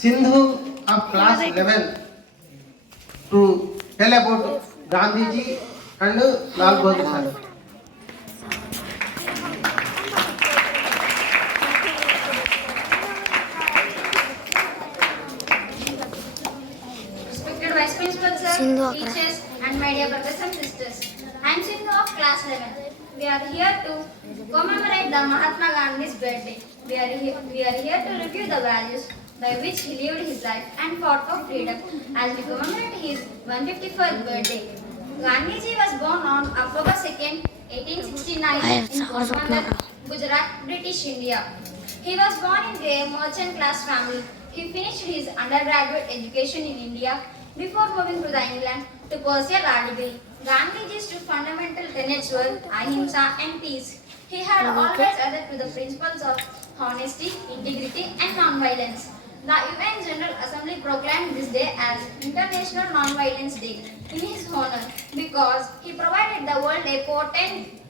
Sindhu of class 11 to tell about Gandhiji and Lal Bahadur Shastri. Respected Vice Principal Sir, teachers and my dear brothers and sisters. I am Sindhu of class 11. We are here to commemorate the Mahatma Gandhi's birthday. We are here to review the values by which he lived his life and fought for freedom as we commemorate his 151st birthday. Gandhiji was born on October 2nd, 1869 in Bahadur, Gujarat, British India. He was born in a merchant class family. He finished his undergraduate education in India before moving to the England to pursue law degree. Gandhiji's two fundamental tenets were ahimsa and peace. He had always adhered to the principles of honesty, integrity and non-violence. The UN General Assembly proclaimed this day as International Non-Violence Day in his honor because he provided the world a potent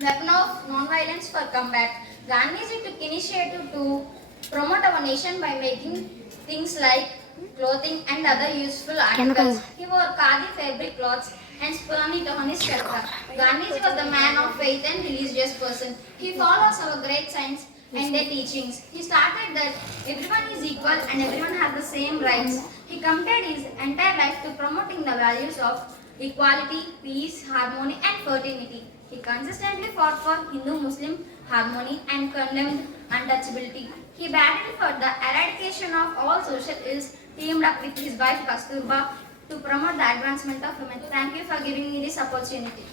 weapon of non-violence for combat. Gandhiji took initiative to promote our nation by making things like clothing and other useful articles. He wore khadi fabric cloths and spun it on his shelter. Gandhiji was the man of faith and religious person. He follows our great saints and their teachings. He started that everyone is equal and everyone has the same rights. He committed his entire life to promoting the values of equality, peace, harmony and fraternity. He consistently fought for Hindu-Muslim harmony and condemned untouchability. He battled for the eradication of all social ills, teamed up with his wife Kasturba to promote the advancement of women. Thank you for giving me this opportunity.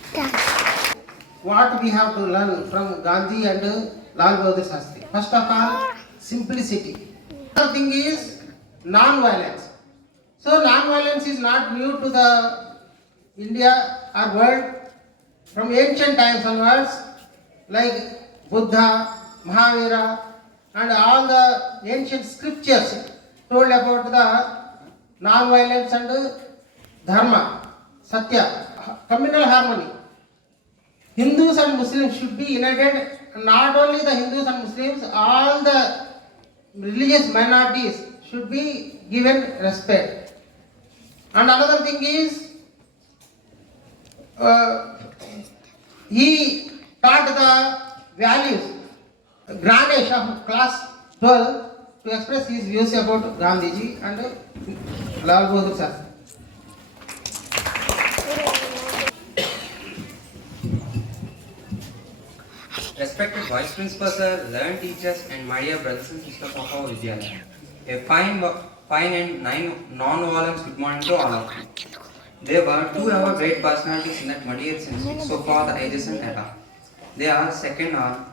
What we have to learn from Gandhi and Lal Bahadur Shastri? First of all, simplicity. Another thing is non-violence. So non-violence is not new to the India or world. From ancient times onwards, like Buddha, Mahavira and all the ancient scriptures told about the non-violence and dharma, satya, communal harmony. Hindus and Muslims should be united. Not only the Hindus and Muslims, all the religious minorities should be given respect. And another thing is, he taught the values. Granesh of class 12 to express his views about Gandhiji and Lal Bahadur Shastri. Respected Vice Principal Sir, learned teachers and my dear brothers and sisters of our Vidyalaya. A fine and non-violence good morning to all of you. There were two of our great personalities in the 20th century, so far the ages and era. They are second are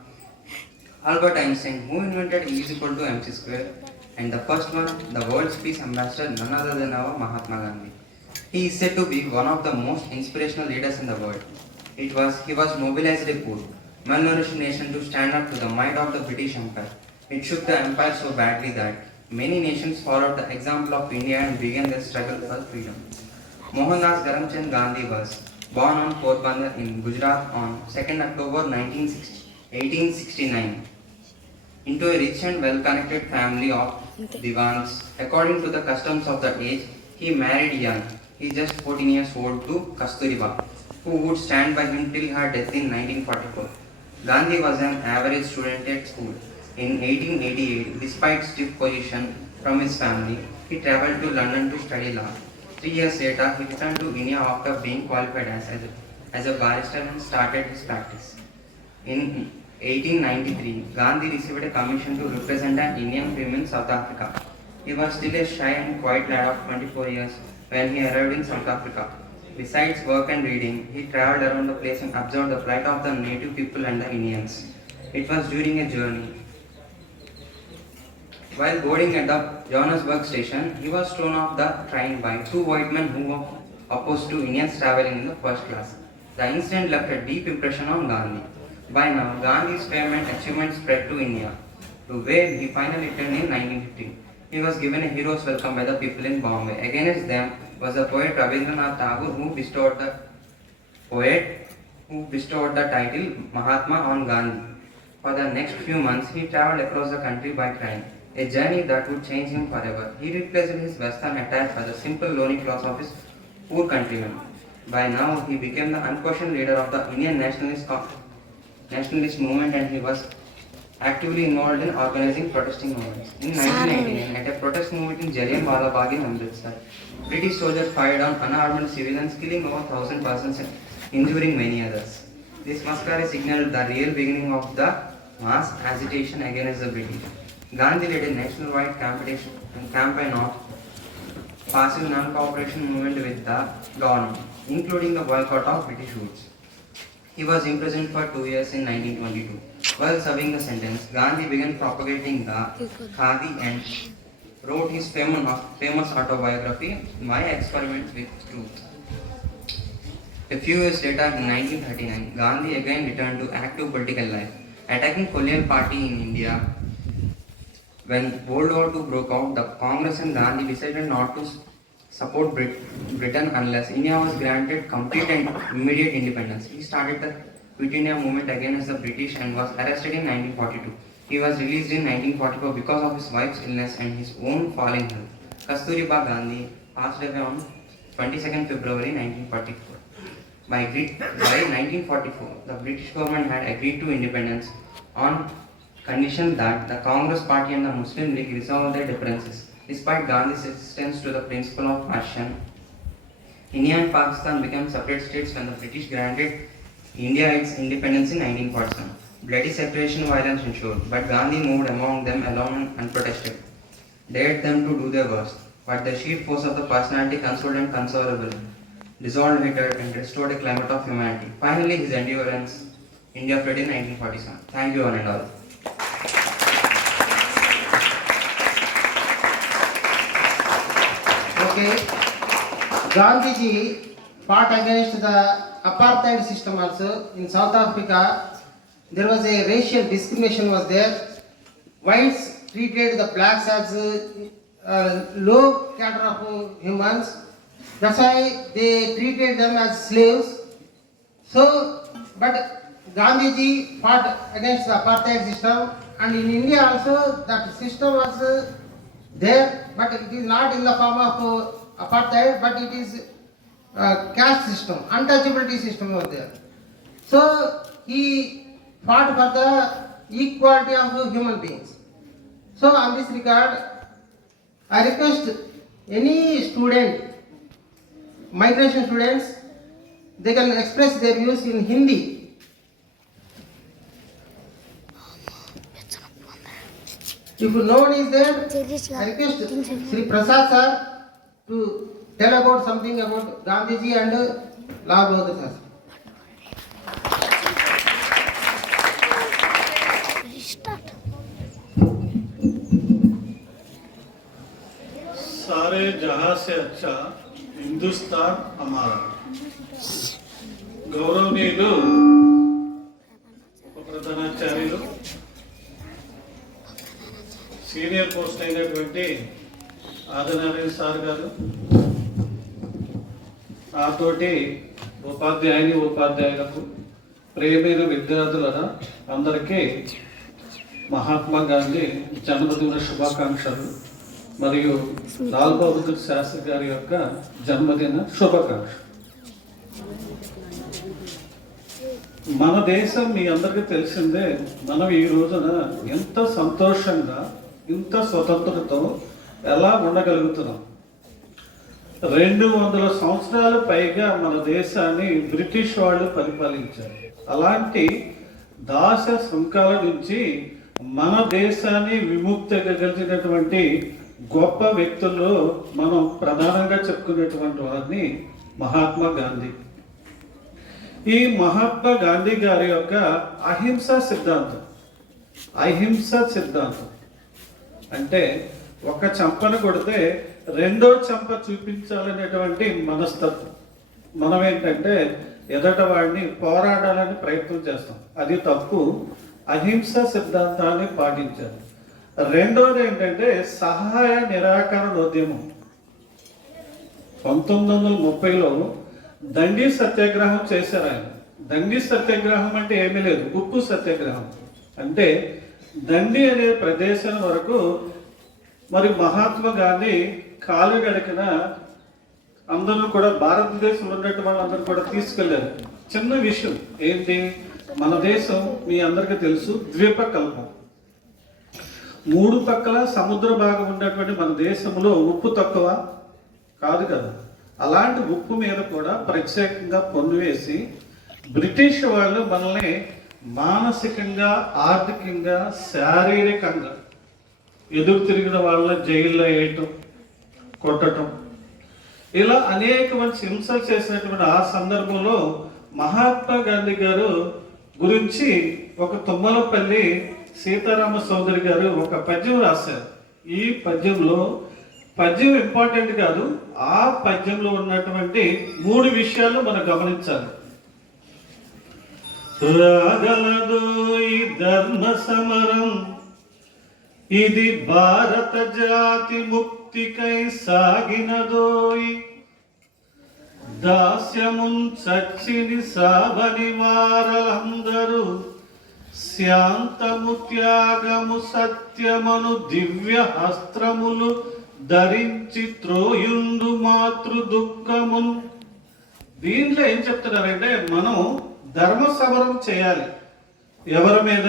Albert Einstein, who invented E is equal to mc square, and the first one, the world's peace ambassador, none other than our Mahatma Gandhi. He is said to be one of the most inspirational leaders in the world. He was mobilized a poor, malnourished nation to stand up to the might of the British Empire. It shook the empire so badly that many nations followed the example of India and began their struggle for freedom. Mohandas Karamchand Gandhi was born on Porbandar in Gujarat on 2nd October 1869 into a rich and well-connected family of Diwans. According to the customs of the age, he married young. He is just 14 years old to Kasturiba, who would stand by him till her death in 1944. Gandhi was an average student at school. In 1888, despite stiff opposition from his family, he travelled to London to study law. 3 years later, he returned to India after being qualified as a barrister and started his practice. In 1893, Gandhi received a commission to represent an Indian film in South Africa. He was still a shy and quiet lad of 24 years when he arrived in South Africa. Besides work and reading, he travelled around the place and observed the plight of the native people and the Indians. It was during a journey. While boarding at the Johannesburg station, he was thrown off the train by two white men who were opposed to Indians travelling in the first class. The incident left a deep impression on Gandhi. By now, Gandhi's fame and achievements spread to India, to where he finally returned in 1950. He was given a hero's welcome by the people in Bombay. Against them was the poet Rabindranath Tagore, who bestowed the title Mahatma on Gandhi. For the next few months, he travelled across the country by train. a journey that would change him forever. He replaced his western attire for the simple loincloth of his poor countrymen. By now, he became the unquestioned leader of the Indian nationalist movement, and he was actively involved in organizing protesting movements. In 1999, at a protest movement in Jallianwala Bagh in Amritsar, British soldiers fired on unarmed civilians, killing over 1,000 persons and injuring many others. This massacre signaled the real beginning of the mass agitation against the British. Gandhi led a nationwide campaign of passive non-cooperation movement with the government, including the boycott of British goods. He was imprisoned for 2 years in 1922. While serving the sentence, Gandhi began propagating the Khadi and wrote his famous autobiography, My Experiment with Truth. A few years later, in 1939, Gandhi again returned to active political life, attacking colonial party in India. When World War II broke out, the Congress and Gandhi decided not to support Britain unless India was granted complete and immediate independence. He started the Quit India movement against the British and was arrested in 1942. He was released in 1944 because of his wife's illness and his own falling health. Kasturiba Gandhi passed away on 22nd February 1944. By 1944, the British government had agreed to independence on condition that the Congress Party and the Muslim League resolve their differences. Despite Gandhi's resistance to the principle of partition, India and Pakistan became separate states when the British granted India its independence in 1947. Bloody separation violence ensued, but Gandhi moved among them alone and unprotested, dared them to do their worst. But the sheer force of the personality consoled and consolable, dissolved hatred and restored a climate of humanity. Finally, his endurance, India fled in 1947. Thank you one and all. Okay, Gandhiji fought against the apartheid system also. In South Africa, there was a racial discrimination was there. Whites treated the blacks as low category of humans. That's why they treated them as slaves. So, but Gandhiji fought against the apartheid system, and in India also that system was there, but it is not in the form of apartheid, but it is caste system, untouchability system was there. So he fought for the equality of human beings. So on this regard, I request any student, migration students, they can express their views in Hindi. If no one is there, I request Sri Prasad sir to tell about something about Gandhiji and Lal Bahadur Shastri. सारे जहां से अच्छा हिंदुस्तान हमारा. గౌరవనీయులు ప్రధానాచార్యులు senior post అయినటువంటి ఆదినారాయణ సార్ గారు, నాతోటి ఉపాధ్యాయులకు, ప్రేమైన విద్యార్థులను అందరికీ మహాత్మా గాంధీ జన్మదిన శుభాకాంక్షలు మరియు లాల్ బహదూర్ శాస్త్రి గారి యొక్క జన్మదిన శుభాకాంక్షలు. మన దేశం మీ అందరికీ తెలిసిందే. మనం ఈ రోజున ఎంత సంతోషంగా, ఇంత స్వతంత్రతతో ఎలా ఉండగలుగుతున్నాం. 200 సంవత్సరాలు పైగా మన దేశాన్ని బ్రిటిష్ వాళ్ళు పరిపాలించారు. అలాంటి దాస సుంకాల నుంచి మన దేశాన్ని విముక్తిగలిగినటువంటి గొప్ప వ్యక్తుల్లో మనం ప్రధానంగా చెప్పుకునేటువంటి వారిని మహాత్మా గాంధీ. ఈ మహాత్మా గాంధీ గారి యొక్క అహింసా సిద్ధాంతం అంటే ఒక చంపను కొడితే రెండో చంప చూపించాలనేటువంటి మనస్తత్వం. మనం ఏంటంటే ఎదట వాడిని పోరాడాలని ప్రయత్నం చేస్తాం, అది తప్పు. అహింసా సిద్ధాంతాన్ని పాటించారు. రెండోది ఏంటంటే సహాయ నిరాకరణోద్యమం. 1930లో దండి సత్యాగ్రహం చేశారు ఆయన. దండి సత్యాగ్రహం అంటే ఏమీ లేదు, ఉప్పు సత్యాగ్రహం. అంటే దండి అనే ప్రదేశం వరకు మరి మహాత్మా గాంధీ కాలినడకన అందరూ కూడా భారతదేశంలో ఉన్నట్టు వాళ్ళందరూ కూడా తీసుకెళ్లారు. చిన్న విషయం ఏంటి, మన దేశం మీ అందరికీ తెలుసు ద్వీపకల్పం, 3 పక్కల సముద్ర భాగం ఉన్నటువంటి మన దేశంలో ఉప్పు తక్కువ కాదు కదా. అలాంటి ఉప్పు మీద కూడా ప్రత్యేకంగా పన్ను వేసి బ్రిటిష్ వాళ్ళు మనల్ని మానసికంగా, ఆర్థికంగా, శారీరకంగా ఎదురు తిరిగిన వాళ్ళని జైల్లో వేయటం, కొట్టడం, ఇలా అనేకమంది హింసలు చేసినటువంటి ఆ సందర్భంలో మహాత్మా గాంధీ గారు గురించి ఒక తుమ్మలపల్లి సీతారామ చౌదరి గారు ఒక పద్యం రాశారు. ఈ పద్యంలో, పద్యం ఇంపార్టెంట్ కాదు, ఆ పద్యంలో ఉన్నటువంటి 3 విషయాలు మనం గమనించాలి. రాగలదో ఈ ధర్మ సమరం, ఇది భారత జాతి ముక్తికై సాగినదోయి, దాస్యమున్ చచ్చిని సావని వారలందరూ, శాంతము త్యాగము సత్యమను దివ్య హస్త్రములు ధరించి త్రోయుండు మాతృ దుఃఖమున్. దీంట్లో ఏం చెప్తున్నారంటే, మనం ధర్మ సమరం చేయాలి. ఎవరి మీద?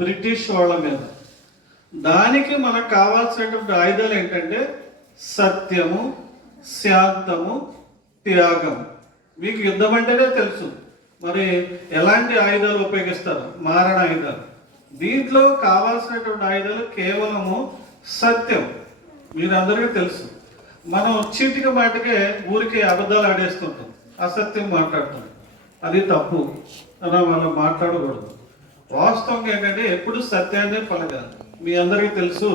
బ్రిటిష్ వాళ్ళ మీద. దానికి మనకు కావాల్సినటువంటి ఆయుధాలు ఏంటంటే సత్యము, శాంతము, త్యాగం. మీకు యుద్ధం అంటేనే తెలుసు, మరి ఎలాంటి ఆయుధాలు ఉపయోగిస్తారు? మారణ ఆయుధాలు. దీంట్లో కావాల్సినటువంటి ఆయుధాలు కేవలము సత్యం. మీరు అందరికీ తెలుసు, మనం చీటికి మాటకే ఊరికే అబద్ధాలు ఆడేస్తుంటాం, అసత్యం మాట్లాడుతాం. అది తప్పు, అలా మనం మాట్లాడకూడదు. వాస్తవంగా ఏంటంటే ఎప్పుడు సత్యాన్ని పలకాలి. మీ అందరికీ తెలుసు,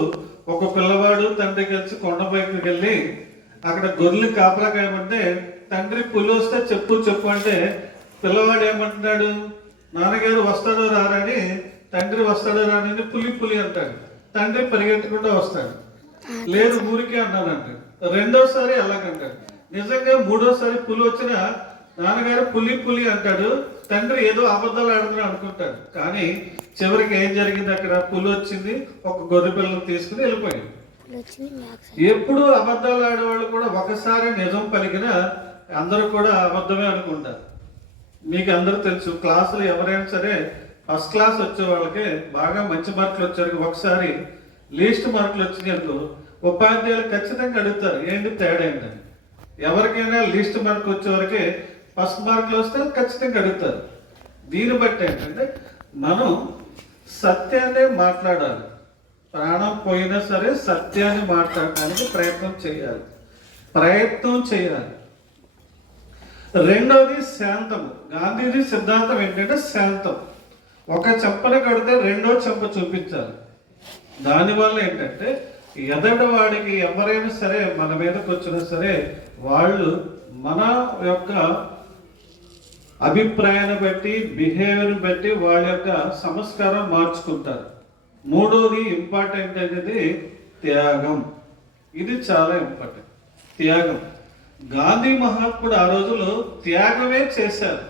ఒక పిల్లవాడు తండ్రి కలిసి కొండపైకి వెళ్ళి అక్కడ గొర్రెలు కాపలా కాయమంటే తండ్రి పులి వస్తే చెప్పు చెప్పు అంటే పిల్లవాడు ఏమంటున్నాడు? నాన్నగారు వస్తాడో రారని, తండ్రి వస్తాడో రాని పులి పులి అంటాడు. తండ్రి పరిగెత్తకుండా వస్తాడు. లేదు ఊరికే అన్నానంటాడు. రెండోసారి అలాగంటాడు. నిజంగా మూడోసారి పులి వచ్చినా నాన్నగారు పులి పులి అంటాడు. తండ్రి ఏదో అబద్ధాలు ఆడుతున్నా అనుకుంటాడు. కానీ చివరికి ఏం జరిగింది? అక్కడ పులి వచ్చింది, ఒక గొర్రె పిల్లని తీసుకుని వెళ్ళిపోయింది. ఎప్పుడు అబద్ధాలు ఆడేవాళ్ళు కూడా ఒకసారి నిజం పలికిన అందరూ కూడా అబద్ధమే అనుకుంటారు. మీకు అందరూ తెలుసు, క్లాసులు ఎవరైనా సరే ఫస్ట్ క్లాస్ వచ్చే వాళ్ళకి బాగా మంచి మార్కులు వచ్చారు, ఒకసారి లీస్ట్ మార్కులు వచ్చినాయనుకో ఉపాధ్యాయులు ఖచ్చితంగా అడుగుతారు ఏంటి తేడా ఏంటని. ఎవరికైనా లీస్ట్ మార్క్ వచ్చేవరకే ఫస్ట్ మార్కులు వస్తే ఖచ్చితంగా అడుగుతారు. దీన్ని బట్టి ఏంటంటే మనం సత్యాన్ని మాట్లాడాలి. ప్రాణం పోయినా సరే సత్యాన్ని మాట్లాడడానికి ప్రయత్నం చేయాలి. రెండవది శాంతము. గాంధీజీ సిద్ధాంతం ఏంటంటే శాంతం. ఒక చెంపని కడితే రెండో చెంప చూపించాలి. దానివల్ల ఏంటంటే ఎదటి వాడికి ఎవరైనా సరే మన మీదకి వచ్చినా సరే వాళ్ళు మన యొక్క అభిప్రాయాన్ని బట్టి, బిహేవియర్ని బట్టి వాళ్ళ యొక్క సంస్కారం మార్చుకుంటారు. మూడోది ఇంపార్టెంట్ అనేది త్యాగం. ఇది చాలా ఇంపార్టెంట్. త్యాగం. గాంధీ మహాత్ముడు ఆ రోజులో త్యాగమే చేశారు.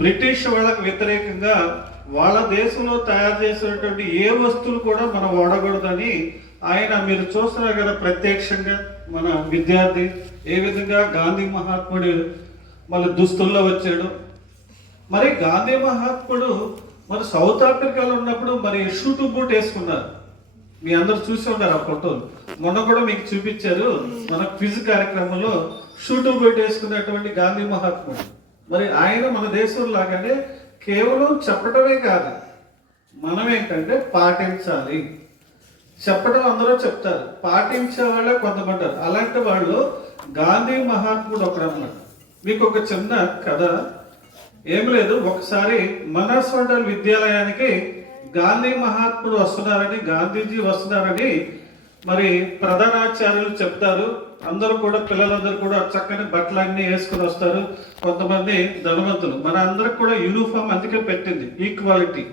బ్రిటిష్ వాళ్ళకు వ్యతిరేకంగా వాళ్ళ దేశంలో తయారు చేసినటువంటి ఏ వస్తువులు కూడా మనం వాడకూడదని ఆయన, మీరు చూస్తున్నారు కదా ప్రత్యక్షంగా మన విద్యార్థి ఏ విధంగా గాంధీ మహాత్ముడు మళ్ళీ దుస్తుల్లో వచ్చాడు. మరి గాంధీ మహాత్ముడు మరి సౌత్ ఆఫ్రికాలో ఉన్నప్పుడు మరి షూటు బూట్ వేసుకున్నారు. మీ అందరు చూసి ఉన్నారు ఆ ఫోటోలు. మొన్న కూడా మీకు చూపించారు మన క్విజ్ కార్యక్రమంలో. షూటు బూట్ వేసుకున్నటువంటి గాంధీ మహాత్ముడు మరి ఆయన మన దేశం లాగానే కేవలం చెప్పడమే కాదు, మనం ఏంటంటే పాటించాలి. చెప్పడం అందరూ చెప్తారు, పాటించే వాళ్ళే కొంతమంది. అలాంటి వాళ్ళు గాంధీ మహాత్ముడు ఒకడు అన్నాడు. మీకు ఒక చిన్న కథ. ఏం లేదు, ఒకసారి మనస్వంటల్ విద్యాలయానికి గాంధీ మహాత్ముడు వస్తున్నారని, గాంధీజీ వస్తున్నారని మరి ప్రధానాచార్యులు చెప్తారు. అందరూ కూడా, పిల్లలందరూ కూడా చక్కని బట్టలన్నీ వేసుకుని వస్తారు. కొంతమంది ధనవంతులు, మన అందరికి కూడా యూనిఫామ్ అందుకే పెట్టింది, ఈక్వాలిటీ.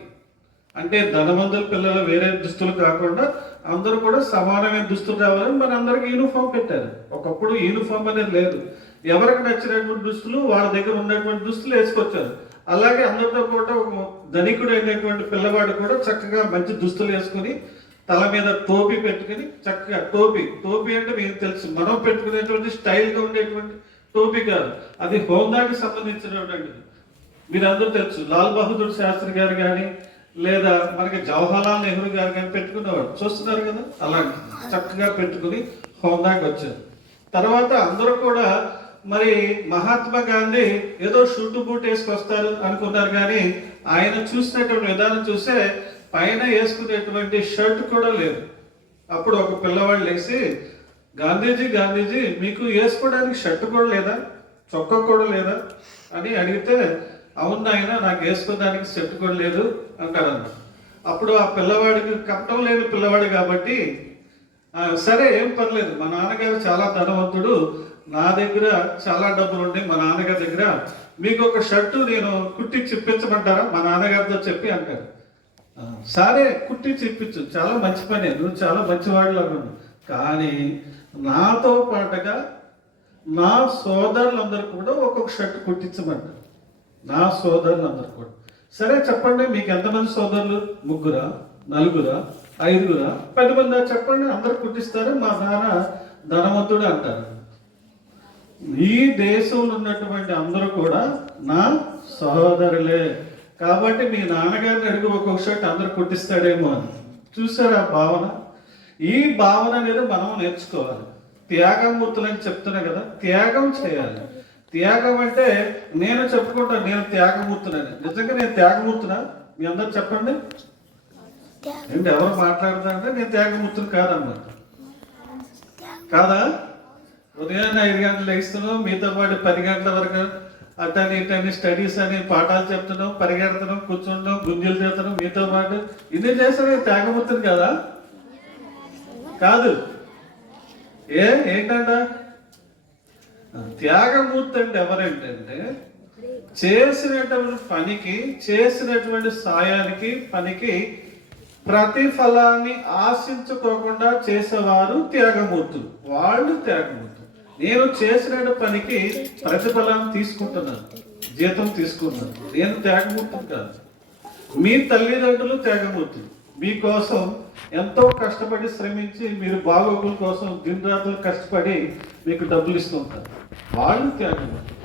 అంటే ధనవంతుల పిల్లలు వేరే దుస్తులు కాకుండా అందరూ కూడా సమానమైన దుస్తులు రావాలని మన అందరికి యూనిఫామ్ పెట్టారు. ఒకప్పుడు యూనిఫామ్ అనేది లేదు. ఎవరికి నచ్చినటువంటి దుస్తులు వాళ్ళ దగ్గర ఉన్నటువంటి దుస్తులు వేసుకొచ్చారు. అలాగే అందరితో కూడా ధనికుడు అయినటువంటి పిల్లవాడు కూడా చక్కగా మంచి దుస్తులు వేసుకుని తల మీద టోపీ పెట్టుకుని చక్కగా టోపీ అంటే మీకు తెలుసు, మనం పెట్టుకునేటువంటి స్టైల్గా ఉండేటువంటి టోపీ కాదు, అది హోందాకి సంబంధించినటువంటిది. మీరందరూ తెలుసు, లాల్ బహదూర్ శాస్త్రి గారు కానీ లేదా మనకి జవహర్లాల్ నెహ్రూ గారు కానీ పెట్టుకునేవాడు, చూస్తున్నారు కదా, అలాంటి చక్కగా పెట్టుకుని హోందాకి వచ్చారు. తర్వాత అందరూ కూడా మరి మహాత్మా గాంధీ ఏదో షూటు బూట్ వేసుకొస్తారు అనుకున్నారు, కానీ ఆయన చూసినటువంటి విధానం చూసే పైన వేసుకునేటువంటి షర్ట్ కూడా లేదు. అప్పుడు ఒక పిల్లవాడు లేచి, గాంధీజీ మీకు వేసుకోవడానికి షర్ట్ కూడా లేదా, చొక్కా కూడా లేదా అని అడిగితే, అవును ఆయన నాకు వేసుకోవడానికి షర్ట్ కూడా లేదు అంటారన్న. అప్పుడు ఆ పిల్లవాడికి కప్పటం లేని పిల్లవాడు కాబట్టి, సరే ఏం పర్లేదు, మా నాన్నగారు చాలా ధనవంతుడు, నా దగ్గర చాలా డబ్బులు ఉన్నాయి మా నాన్నగారి దగ్గర, మీకు ఒక షర్టు నేను కుట్టి చిప్పించమంటారా మా నాన్నగారితో చెప్పి అంటారు. సరే కుట్టి చిప్పించు, చాలా మంచి పని, నువ్వు చాలా మంచివాడిలా ఉన్నావు, కానీ నాతో పాటుగా నా సోదరులందరూ కూడా ఒక్కొక్క షర్ట్ కుట్టించమంటారు. నా సోదరులందరూ కూడా, సరే చెప్పండి మీకు ఎంతమంది సోదరులు, 3, 4, 5, 10 మంది చెప్పండి, అందరు కుట్టిస్తారు, మా నాన్న ధనవంతుడు అంటారు. ఈ దేశంలో ఉన్నటువంటి అందరూ కూడా నా సహోదరులే, కాబట్టి మీ నాన్నగారిని అడుగు ఒక్కొక్క షర్ట్ అందరు కుట్టిస్తాడేమో అని. చూసారా భావన? ఈ భావన అనేది మనం నేర్చుకోవాలి. త్యాగమూర్తులు అని చెప్తున్నా కదా, త్యాగం చేయాలి. త్యాగం అంటే నేను చెప్పుకుంటాను నేను త్యాగమూర్తునని, నిజంగా నేను త్యాగమూర్తునా? మీ అందరు చెప్పండి ఏంటి, ఎవరు మాట్లాడుతారంటే నేను త్యాగమూర్తులు కాదన్నమాట. కాదా? ఉదయాన్నే 5 గంటలు లేస్తున్నాం, మీతో పాటు 10 గంటల వరకు అట్టని ఇటని స్టడీస్ అని పాఠాలు చెప్తున్నాం, పరిగెడుతున్నాం, కూర్చుంటాం, గుంజలు చేస్తున్నాం మీతో పాటు, ఇది చేస్తాను త్యాగమూర్తులు కదా? కాదు. ఏంటంట త్యాగమూర్తి అంటే ఎవరేంటంటే చేసినటువంటి పనికి, చేసినటువంటి సాయానికి, పనికి ప్రతిఫలాన్ని ఆశించుకోకుండా చేసేవారు త్యాగమూర్తులు. వాళ్ళు త్యాగమూర్తులు. నేను చేసిన పనికి ప్రతిఫలాన్ని తీసుకుంటున్నాను, జీతం తీసుకుంటున్నాను, నేను త్యాగమూర్తులు కాదు. మీ తల్లిదండ్రులు త్యాగమూర్తులు, మీకోసం ఎంతో కష్టపడి శ్రమించి మీరు బాగోగుల కోసం దినరాత్రులు కష్టపడి మీకు డబ్బులు ఇస్తూ ఉంటారు, వాళ్ళు త్యాగమూర్తులు.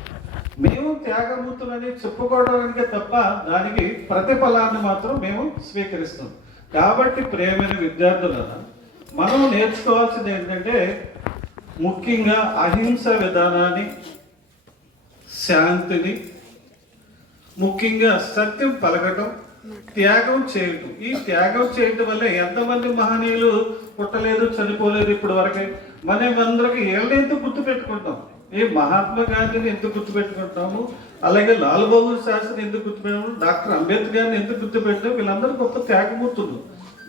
మేము త్యాగమూర్తులని చెప్పుకోవడానికే తప్ప దానికి ప్రతిఫలాన్ని మాత్రం మేము స్వీకరిస్తాం. కాబట్టి ప్రియమైన విద్యార్థులను మనం నేర్చుకోవాల్సింది ఏంటంటే ముఖ్యంగా అహింస విధానాన్ని, శాంతిని, ముఖ్యంగా సత్యం పలకటం, త్యాగం చేయటం. ఈ త్యాగం చేయటం వల్ల ఎంతమంది మహనీయులు పుట్టలేదు, చనిపోలేదు ఇప్పటి వరకే. మనమందరికి ఏళ్ళని ఎందుకు గుర్తు పెట్టుకుంటాం? ఈ మహాత్మా గాంధీని ఎందుకు గుర్తుపెట్టుకుంటాము, అలాగే లాల్ బహదూర్ శాస్త్రిని ఎందుకు గుర్తుపెట్టాము, డాక్టర్ అంబేద్కర్ని ఎందుకు గుర్తుపెట్టాము? వీళ్ళందరూ గొప్ప త్యాగమూర్తులు.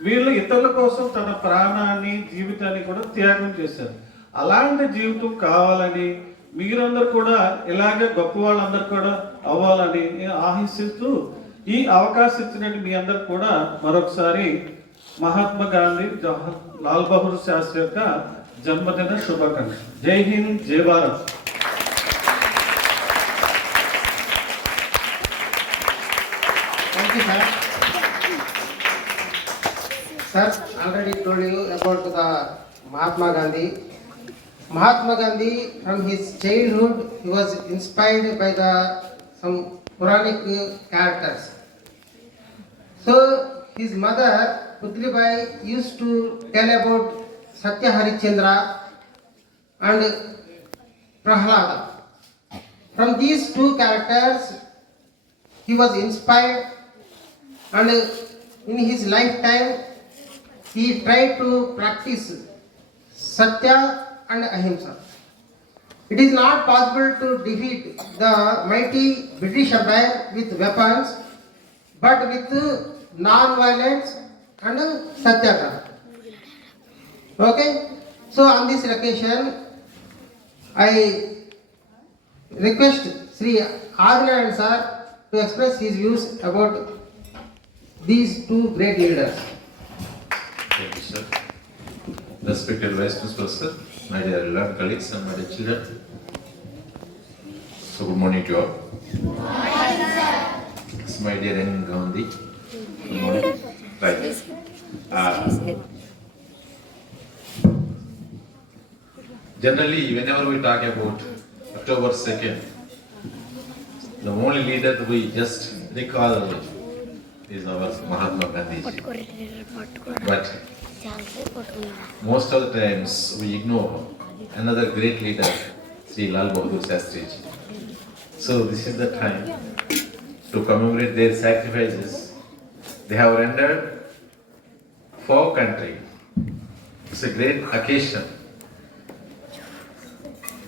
వీళ్ళు ఇతరుల కోసం తన ప్రాణాన్ని, జీవితాన్ని కూడా త్యాగం చేశారు. అలాంటి జీవితం కావాలని మీరందరూ కూడా ఇలాగే గొప్ప వాళ్ళందరూ కూడా అవ్వాలని ఆశిస్తూ ఈ అవకాశం ఇచ్చినట్టు మీ అందరు కూడా మరొకసారి మహాత్మా గాంధీ లాల్ బహదూర్ శాస్త్రి యొక్క జన్మదిన శుభాకాంక్షలు. జై హింద్, జై Bharat. Thank you, sir. Sir, already told you about the Mahatma Gandhi. Mahatma Gandhi, from his childhood, he was inspired by some Puranic characters. So his mother Putlibai used to tell about Satya Harishchandra and Prahlada. From these two characters, he was inspired, and in his lifetime, he tried to practice Satya and Ahimsa. It is not possible to defeat the mighty British Empire with weapons, but with non-violence and Satyagraha. Okay? So on this occasion, I request Sri Adinaran sir to express his views about these two great leaders. Thank you, sir. Respected Vice Principal, sir, my dear learned colleagues and my dear children. So good morning to you all. Good morning, sir. It's my dear Gandhi. Good morning. Right. Generally, whenever we talk about October 2nd, the only leader that we just recall is our Mahatma Gandhi. But most of the times we ignore another great leader, Sri Lal Bahadur Shastri. So this is the time to commemorate their sacrifices. They have rendered for country. It's a great occasion.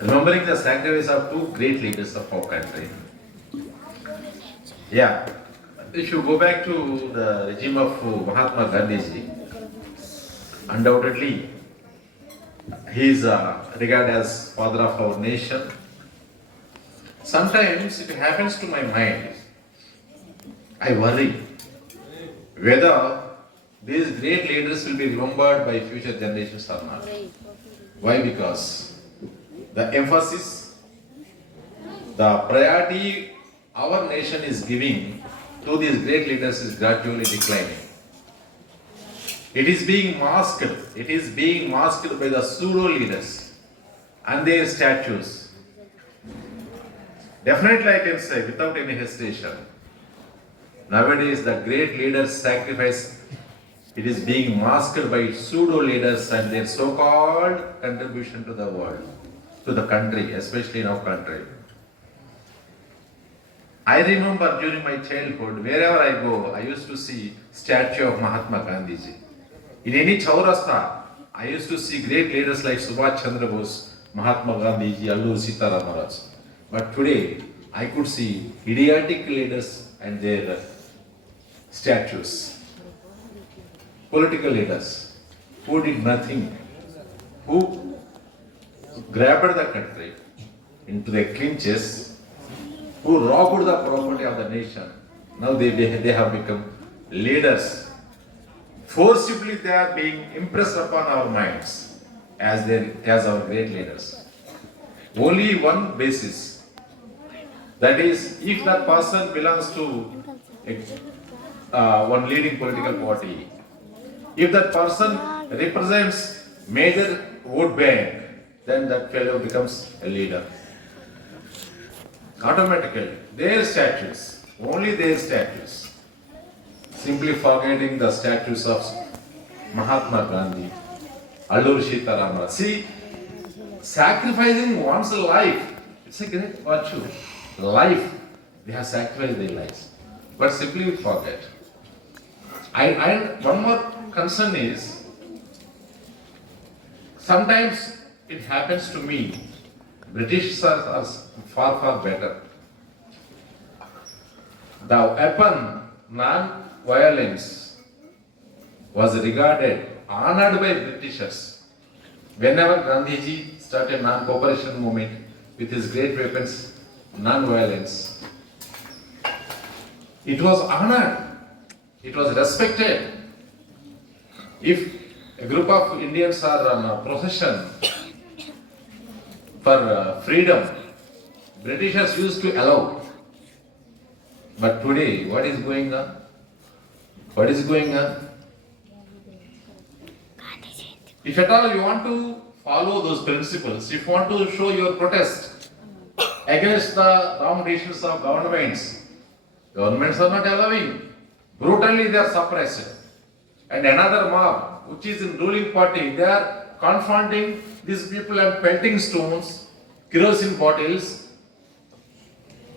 Remembering the sacrifice of two great leaders of our country. Yeah, if you go back to the regime of Mahatma Gandhi, undoubtedly he is regarded as father of our nation. Sometimes it happens to my mind, I worry whether these great leaders will be remembered by future generations or not. Why? Because the emphasis, the priority our nation is giving to these great leaders is gradually declining. It is being masked. It is being masked by the pseudo leaders and their statues. Definitely I can say without any hesitation, nowadays the great leaders' sacrifice, it is being masked by pseudo leaders and their so-called contribution to the world, to the country, especially in our country. I remember during my childhood, wherever I go, I used to see statue of Mahatma Gandhi ji. In any chaurasta, I used to see great leaders like Subhash Chandra Bose, Mahatma Gandhi ji, D.Nataraj. But today, I could see idiotic leaders and their statues. Political leaders who did nothing, who grabbed the country into their clinches, who robbed the property of the nation. Now they have become leaders. Forcibly they are being impressed upon our minds as our great leaders. Only one basis, that is, if that person belongs to one leading political party, if that person represents major vote bank, then that fellow becomes a leader. Automatically, their statues, only their statues, simply forgetting the statues of Mahatma Gandhi, Sita Ramraj. See, sacrificing one's life, it's a great virtue. Life, they have sacrificed their lives, but simply we forget. One more concern is, sometimes it happens to me, British are far better. The weapon, non-violence, was regarded, honored by Britishers. Whenever Gandhiji started non-cooperation movement with his great weapons, non-violence, it was honored, it was respected. If a group of Indians are on a procession for freedom, Britishers used to allow. But today, what is going on? What is going on? If at all you want to follow those principles, if you want to show your protest against the wrong decisions of governments are not allowing. Brutally they are suppressed. And another mob, which is in ruling party, they are confronting these people and pelting stones, kerosene bottles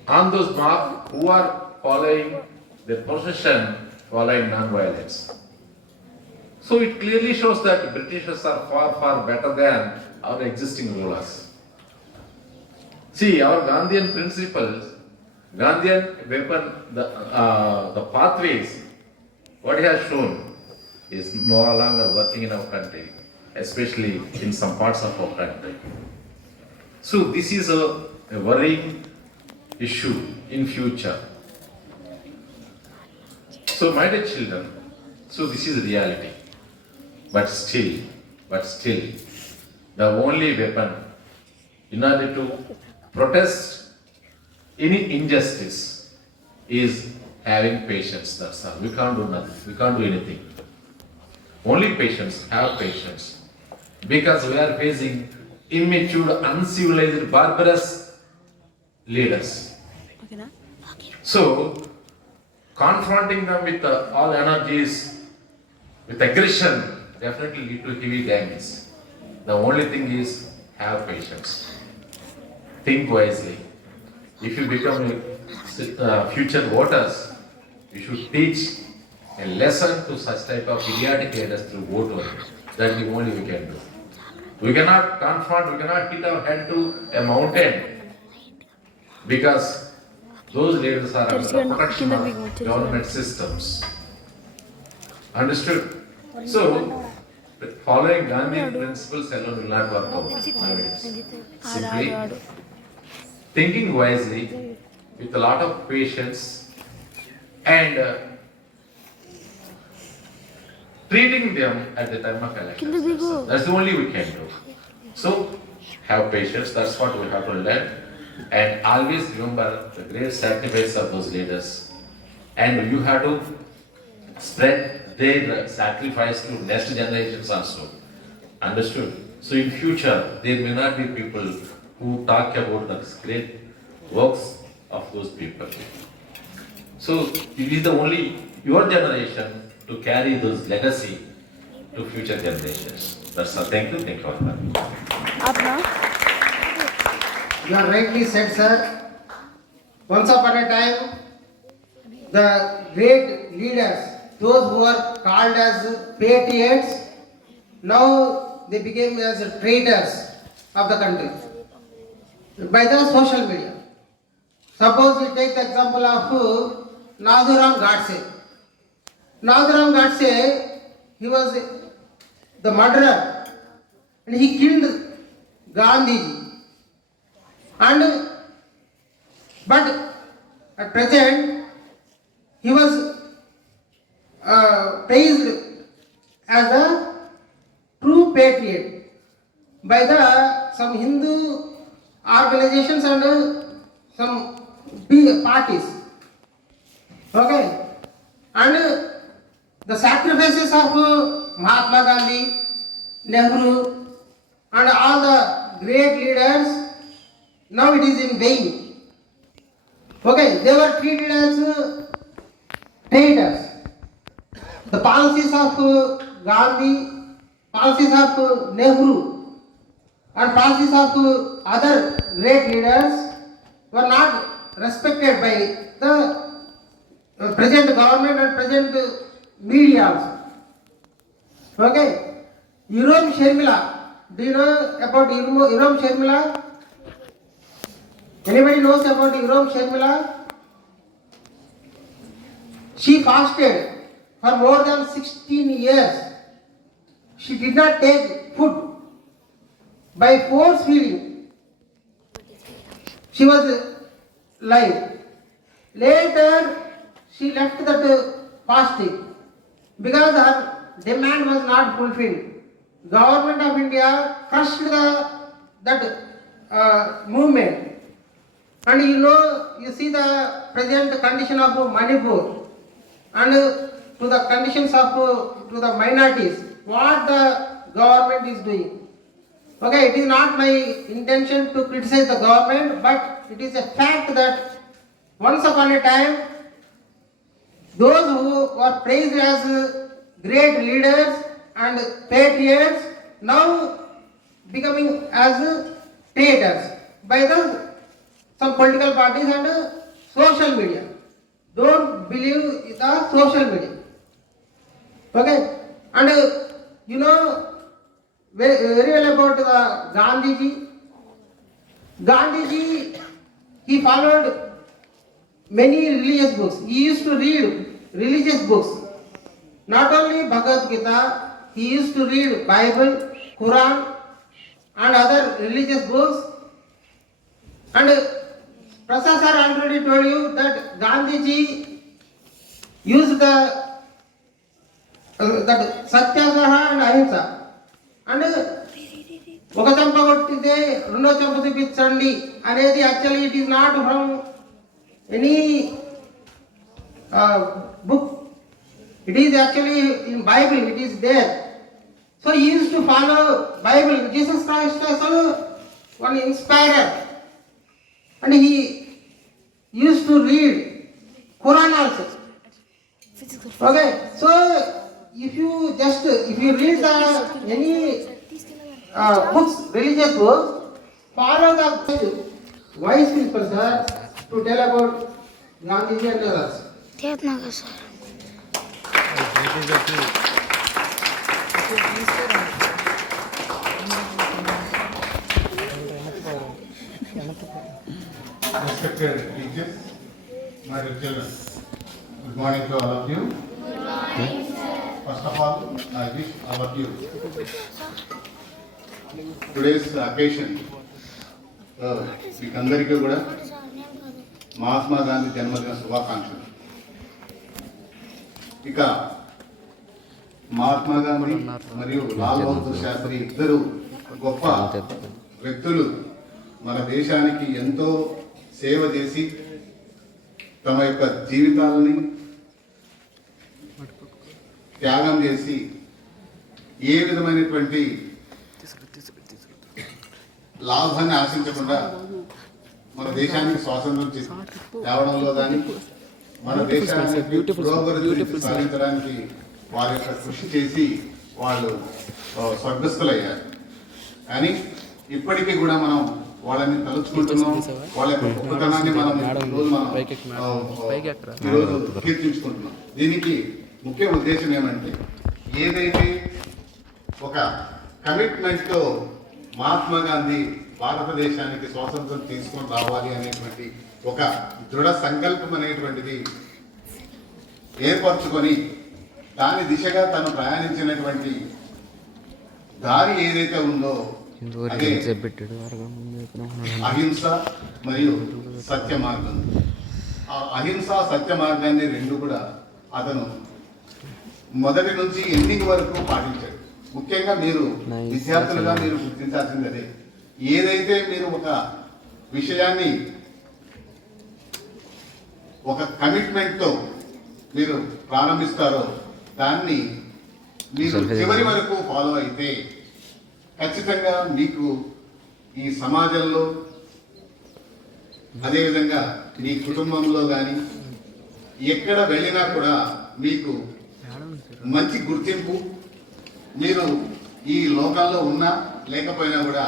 on those mob who are following the procession, following non-violence. So it clearly shows that Britishers are far better than our existing rulers. See, our Gandhian principles, Gandhian weapon, the pathways, what he has shown is no longer working in our country, especially in some parts of our country. So this is a worrying issue in future. So my dear children, so this is reality. But still, the only weapon in order to protest any injustice is having patience. That's all. We can't do nothing. We can't do anything. Only patience. Have patience. Because we are facing immature, uncivilized, barbarous leaders. So, confronting them with all energies, with aggression, definitely lead to heavy damage. The only thing is have patience. Think wisely. If you become future voters, you should teach a lesson to such type of idiotic leaders through vote only. That's the only we can do. We cannot confront, we cannot hit our head to a mountain because those leaders are under the protection of government systems. Understood? So, following Gandhi principles alone will not work out. Simply thinking wisely with a lot of patience and treating them at the time of election. That's the only we can do. So, have patience, that's what we have to learn. And always remember the great sacrifice of those leaders. And you have to spread their sacrifice to next generations also. Understood? So in future, there may not be people who talk about the great works of those people. So it is the only your generation to carry those legacy to future generations. That's all. Thank you. Thank you all. You are rightly said, sir. Once upon a time, the great leaders, those who are called as patriots, now they became as traitors of the country by the social media. Suppose we take the example of Nathuram Godse. Nathuram Godse, he was the murderer and he killed Gandhi. But at present, he was praised as a true patriot by some Hindu organizations and some big parties. Okay, and the sacrifices of Mahatma Gandhi, Nehru, and all the great leaders, now it is in vain. Okay, they were treated as traitors. The policies of Gandhi, policies of Nehru, and policies of other great leaders were not respected by the present government and present media also. Okay, Uram Sharmila. Do you know about Uram Sharmila? Anybody knows about Uram Sharmila? She fasted for more than 16 years. She did not take food. By force feeding, she was live. Later, she left that fasting because her demand was not fulfilled. Government of India crushed that movement. And you see the present condition of Manipur and to the conditions of to the minorities, what the government is doing. Okay, it is not my intention to criticize the government, but it is a fact that once upon a time, those who were praised as great leaders and patriots now becoming as traitors by some political parties and social media. Don't believe the social media. Okay, and very well about the Gandhiji. Gandhiji, he followed many religious books. He used to read religious books. Not only Bhagavad Gita, he used to read Bible, Quran, and other religious books. And Prasad sir already told you that Gandhiji used that Satyagraha and Ahimsa. And ఒక చంప కొట్టితే రెండో చంప చూపించండి అనేది actually it is not from any book. It is actually in Bible, it is there. So he used to follow Bible. Jesus Christ also one inspirer, and he used to read Quran also. Okay, so if you read any books, religious books, follow the wise people, sir, to tell about Gandhi and others. D.Nataraj sir. Respected teachers, my dear children, good morning to all of you. Good morning, sir. First of all, I wish all of you today's occasion. మీకందరికీ కూడా మహాత్మా గాంధీ జన్మదిన శుభాకాంక్షలు. ఇక మహాత్మా గాంధీ మరియు లాల్ బహదూర్ శాస్త్రి ఇద్దరు గొప్ప వ్యక్తులు మన దేశానికి ఎంతో సేవ చేసి తమ యొక్క జీవితాలని త్యాగం చేసి ఏ విధమైనటువంటి లాభాన్ని ఆశించకుండా మన దేశానికి స్వాతంత్రం తేవడంలో కానీ మన దేశానికి పురోగతి సాధించడానికి వారి యొక్క కృషి చేసి వాళ్ళు స్వర్గస్థులయ్యారు. కానీ ఇప్పటికీ కూడా మనం వాళ్ళని తలుచుకుంటున్నాం, వాళ్ళ యొక్క గొప్పతనాన్ని మనం ఈరోజు కీర్తించుకుంటున్నాం. దీనికి ముఖ్య ఉద్దేశం ఏమంటే, ఏదైతే ఒక కమిట్మెంట్తో మహాత్మా గాంధీ భారతదేశానికి స్వాతంత్రం తీసుకొని రావాలి అనేటువంటి ఒక దృఢ సంకల్పం అనేటువంటిది ఏర్పరచుకొని దాని దిశగా తను ప్రయాణించినటువంటి దారి ఏదైతే ఉందో అదే అహింస మరియు సత్య మార్గం. ఆ అహింస సత్య మార్గాన్ని రెండు కూడా అతను మొదటి నుంచి ఎండింగ్ వరకు పాటించాడు. ముఖ్యంగా మీరు విద్యార్థులుగా మీరు గుర్తించాల్సింది అదే. ఏదైతే మీరు ఒక విషయాన్ని ఒక కమిట్మెంట్తో మీరు ప్రారంభిస్తారో దాన్ని మీరు చివరి వరకు ఫాలో అయితే ఖచ్చితంగా మీకు ఈ సమాజంలో, అదేవిధంగా మీ కుటుంబంలో కానీ ఎక్కడ వెళ్ళినా కూడా మీకు మంచి గుర్తింపు, మీరు ఈ లోకంలో ఉన్నా లేకపోయినా కూడా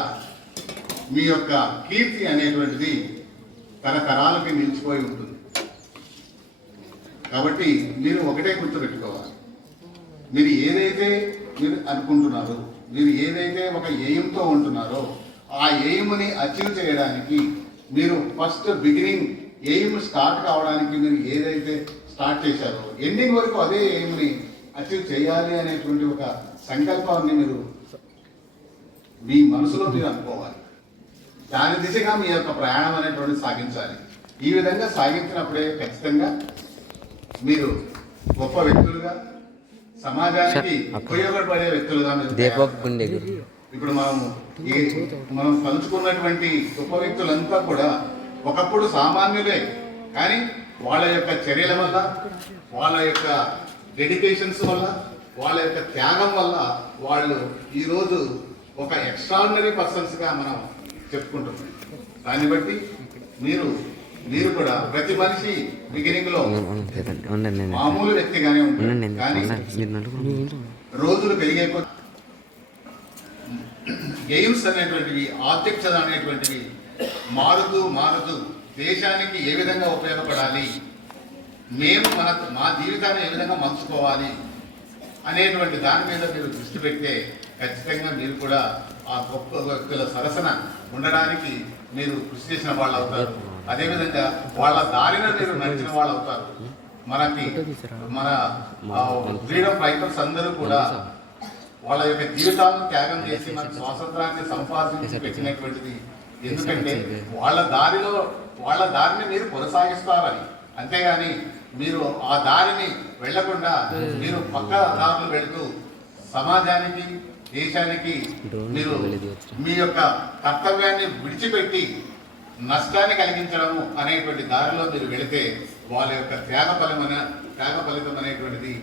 మీ యొక్క కీర్తి అనేటువంటిది తరతరాలకి నిలిచిపోయి ఉంటుంది. కాబట్టి మీరు ఒకటే గుర్తుపెట్టుకోవాలి, మీరు ఏదైతే మీరు అనుకుంటున్నారో, మీరు ఏదైతే ఒక ఎయిమ్తో ఉంటున్నారో ఆ ఎయిమ్ని అచీవ్ చేయడానికి మీరు ఫస్ట్ బిగినింగ్ ఎయిమ్ స్టార్ట్ కావడానికి మీరు ఏదైతే స్టార్ట్ చేశారో ఎండింగ్ వరకు అదే ఎయిమ్ని అచీవ్ చేయాలి అనేటువంటి ఒక సంకల్పాన్ని మీరు మీ మనసులో మీరు అనుకోవాలి. దాని దిశగా మీ యొక్క ప్రయాణం అనేటువంటిది సాగించాలి. ఈ విధంగా సాగించినప్పుడే ఖచ్చితంగా మీరు గొప్ప వ్యక్తులుగా, సమాజానికి ఉపయోగపడే వ్యక్తులుగా మీరు. ఇప్పుడు మనం కలుసుకున్నటువంటి గొప్ప వ్యక్తులంతా కూడా ఒకప్పుడు సామాన్యులే, కానీ వాళ్ళ యొక్క చర్యల వల్ల, వాళ్ళ యొక్క డెడికేషన్స్ వల్ల, వాళ్ళ యొక్క త్యాగం వల్ల వాళ్ళు ఈరోజు ఒక ఎక్స్ట్రాడినరీ పర్సన్స్గా మనం చెప్పుకుంటున్నాం. దాన్ని బట్టి మీరు కూడా ప్రతి మనిషి బిగినింగ్ లో మామూలు వ్యక్తిగానే ఉంటుంది, కానీ రోజులు పెరిగే ఎయిమ్స్ అనేటువంటివి, ఆబ్జెక్ట్స్ అనేటువంటివి మారుతూ దేశానికి ఏ విధంగా ఉపయోగపడాలి, మేము మా జీవితాన్ని ఏ విధంగా మలుచుకోవాలి అనేటువంటి దాని మీద మీరు దృష్టి పెడితే ఖచ్చితంగా మీరు కూడా ఆ గొప్ప వ్యక్తుల సరసన ఉండడానికి మీరు కృషి చేసిన వాళ్ళు అవుతారు. అదేవిధంగా వాళ్ళ దారిన మీరు నడిచిన వాళ్ళు అవుతారు. మన ఫ్రీడమ్ ఫైటర్స్ అందరూ కూడా వాళ్ళ యొక్క జీవితాలను త్యాగం చేసి మన స్వాతంత్రాన్ని సంపాదించి పెట్టినటువంటిది. ఎందుకంటే వాళ్ళ దారిని మీరు కొనసాగిస్తారని, అంతేగాని మీరు ఆ దారిని వెళ్లకుండా మీరు పక్క దారులు వెళుతూ సమాజానికి, దేశానికి మీరు మీ యొక్క కర్తవ్యాన్ని విడిచిపెట్టి నష్టాన్ని కలిగించడము అనేటువంటి దారిలో మీరు వెళితే వాళ్ళ యొక్క త్యాగ ఫలితం అనేటువంటిది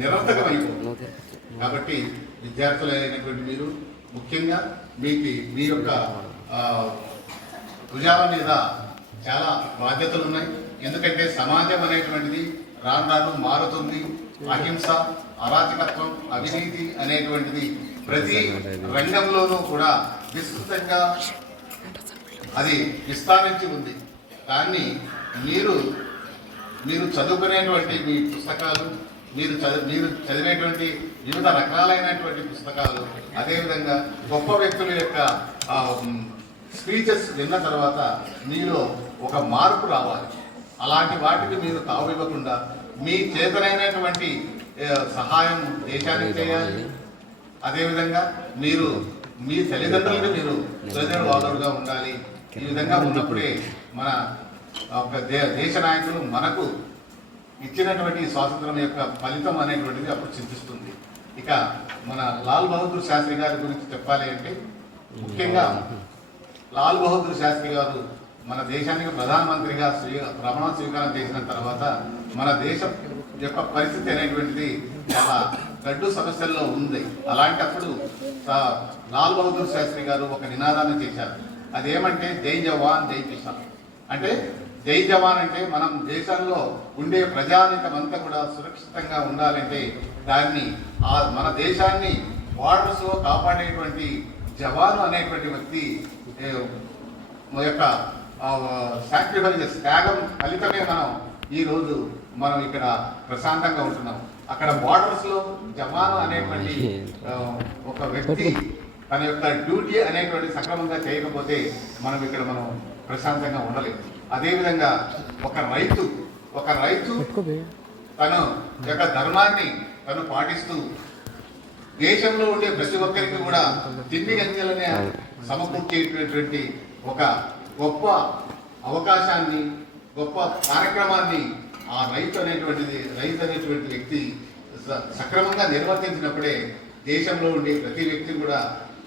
నిరర్థకమైపోతుంది. కాబట్టి విద్యార్థులైనటువంటి మీరు ముఖ్యంగా మీ యొక్క భుజాల మీద చాలా బాధ్యతలు ఉన్నాయి. ఎందుకంటే సమాజం అనేటువంటిది రాను రాను మారుతుంది. అహింస, అరాచకత్వం, అవినీతి అనేటువంటిది ప్రతి రంగంలోనూ కూడా విస్తృతంగా అది విస్తరించి ఉంది. దాన్ని మీరు చదువుకునేటువంటి మీ పుస్తకాలు, మీరు చదివేటువంటి వివిధ రకాలైనటువంటి పుస్తకాలు, అదేవిధంగా గొప్ప వ్యక్తుల యొక్క స్పీచెస్ విన్న తర్వాత మీలో ఒక మార్పు రావాలి. అలాంటి వాటికి మీరు తావివ్వకుండా మీ చేతనైనటువంటి సహాయం దేశానికి చేయాలి. అదేవిధంగా మీరు మీ తల్లిదండ్రులకు మీరు బాధుడుగా ఉండాలి. ఈ విధంగా ఉన్నప్పుడే మన దేశ నాయకులు మనకు ఇచ్చినటువంటి స్వాతంత్రం యొక్క ఫలితం అనేటువంటిది అప్పుడు చింతిస్తుంది. ఇక మన లాల్ బహదూర్ శాస్త్రి గారి గురించి చెప్పాలి అంటే, ముఖ్యంగా లాల్ బహదూర్ శాస్త్రి గారు మన దేశానికి ప్రధానమంత్రిగా ప్రమాణ స్వీకారం చేసిన తర్వాత మన దేశం యొక్క పరిస్థితి అనేటువంటిది చాలా గడ్డు సమస్యల్లో ఉంది. అలాంటప్పుడు లాల్ బహదూర్ శాస్త్రి గారు ఒక నినాదాన్ని చేశారు. అదేమంటే జై జవాన్ జై కిసాన్. అంటే జై జవాన్ అంటే మనం దేశంలో ఉండే ప్రజానికమంతా కూడా సురక్షితంగా ఉండాలంటే దాన్ని మన దేశాన్ని బార్డర్స్లో కాపాడేటువంటి జవాను అనేటువంటి వ్యక్తి యొక్క సాక్రిఫైస్ త్యాగం ఫలితమే ఈరోజు మనం ఇక్కడ ప్రశాంతంగా ఉంటున్నాం. అక్కడ బార్డర్స్లో జవాను అనేటువంటి ఒక వ్యక్తి తన యొక్క డ్యూటీ అనేటువంటి సక్రమంగా చేయకపోతే మనం ప్రశాంతంగా ఉండలేము. అదేవిధంగా ఒక రైతు తన యొక్క ధర్మాన్ని తను పాటిస్తూ దేశంలో ఉండే ప్రతి ఒక్కరికి కూడా తిండి గంజలనే సమకూర్చేటటువంటి ఒక గొప్ప అవకాశాన్ని, గొప్ప కార్యక్రమాన్ని ఆ రైతు అనేటువంటి వ్యక్తి సక్రమంగా నిర్వర్తించినప్పుడే దేశంలో ఉండే ప్రతి వ్యక్తి కూడా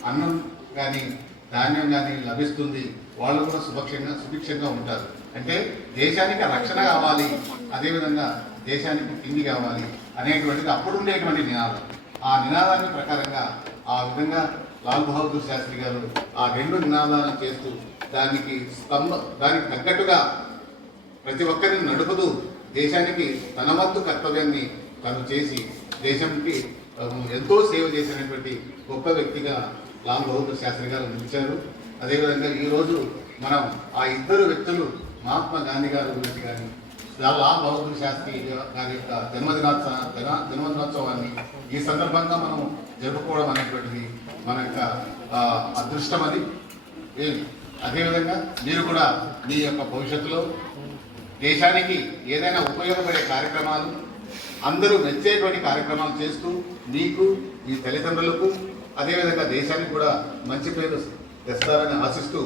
అన్నం కానీ ధాన్యం కానీ లభిస్తుంది. వాళ్ళు కూడా సుభిక్షంగా ఉంటారు. అంటే దేశానికి రక్షణ కావాలి, అదేవిధంగా దేశానికి తిండి కావాలి అనేటువంటిది అప్పుడు ఉండేటువంటి నినాదం. ఆ నినాదాన్ని ప్రకారంగా ఆ విధంగా లాల్ బహదూర్ శాస్త్రి గారు ఆ రెండు నినాదాలను చేస్తూ దానికి తగ్గట్టుగా ప్రతి ఒక్కరిని నడుపుతూ దేశానికి తన వంతు కర్తవ్యాన్ని తను చేసి దేశానికి ఎంతో సేవ చేసినటువంటి గొప్ప వ్యక్తిగా లాల్ బహదూర్ శాస్త్రి గారు నిలిచారు. అదేవిధంగా ఈరోజు మనం ఆ ఇద్దరు వ్యక్తులు మహాత్మా గాంధీ గారి గురించి కానీ లాల్ బహదూర్ శాస్త్రి గారి యొక్క జన్మదినోత్సవాన్ని ఈ సందర్భంగా మనం జరుపుకోవడం అనేటువంటిది మన యొక్క అదృష్టం. అది అదేవిధంగా మీరు కూడా మీ యొక్క భవిష్యత్తులో దేశానికి ఏదైనా ఉపయోగపడే కార్యక్రమాలు, అందరూ మెచ్చేటువంటి కార్యక్రమాలు చేస్తూ మీకు, మీ తల్లిదండ్రులకు, అదేవిధంగా దేశానికి కూడా మంచి పేరు తెస్తారని ఆశిస్తూ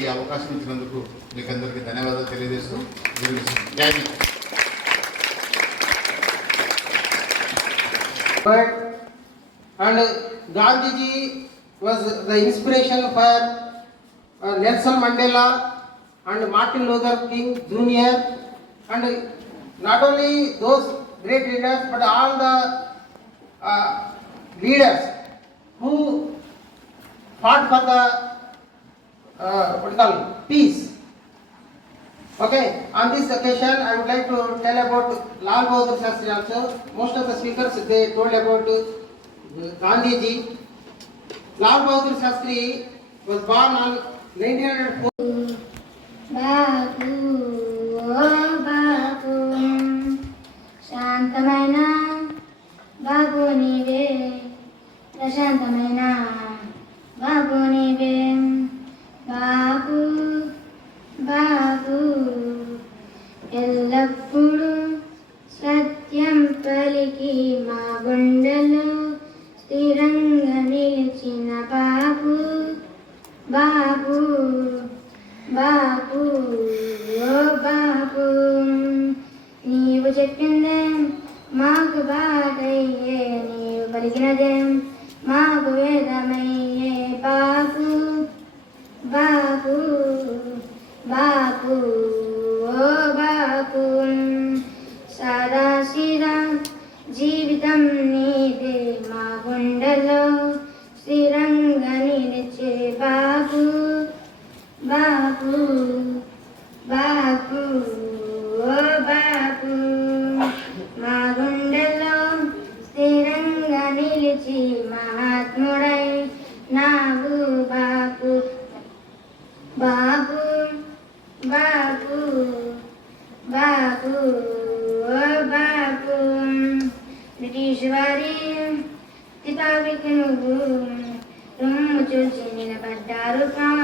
ఈ అవకాశం ఇచ్చినందుకు మీకు అందరికీ ధన్యవాదాలు తెలియజేస్తూ And Gandhiji was the inspiration for Nelson Mandela and Martin Luther King Jr. and not only those great leaders but all the leaders who fought for the peace. Okay, on this occasion I would like to tell about Lal Bahadur Shastri also. Most of the speakers they told about Gandhiji. Lal Bahadur Shastri was born on 1904. Babu, oh Babu, శాంతమైన బాబు నీవే, ప్రశాంతమైన బాబు నీవే, బాబు బాబు ఎల్లప్పుడూ సత్యం పలికి మా గుండెలో స్థిరంగా నిలిచిన బాబు, బాబు బాబు ఓ బాబు, నీవు చెప్పిందే మాకు బాటయ్యే, నీవు పలికినదే మాకు వేదమయ్యే బాబు, బాబు బాబు ఓ బాబు, సాదాసీదా జీవితం నీదే, మా గుండెలో స్థిరంగా నిలిచే Aruna